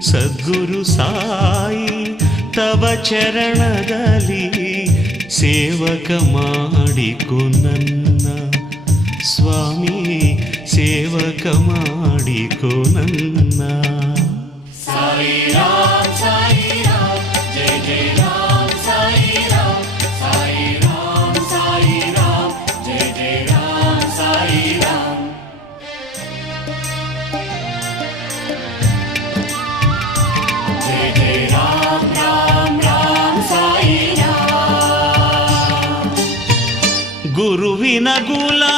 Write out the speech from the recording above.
ಸದ್ಗುರು ಸಾಯಿ ತವ ಚರಣದಲ್ಲಿ ಸೇವಕ ಮಾಡಿಕೊ ನನ್ನ ಸ್ವಾಮಿ, ಸೇವಕ ಮಾಡಿಕೊ ನನ್ನ. ಸಾಯಿ ರಾಮ್ ಸಾಯಿ ರಾಮ್ ಜಯ ಜಯ ರಾಮ್ ಸಾಯಿ ರಾಮ್, ಸಾಯಿ ರಾಮ್ ಸಾಯಿ ರಾಮ್ ಜಯ ಜಯ ರಾಮ್ ಸಾಯಿ ರಾಮ್. ಜಯ ಜಯ ರಾಮ್ ರಾಮ್ ರಾಮ್ ಸಾಯಿ ರಾಮ್. ಗುರುವಿನ ಗುಲಾಬಿ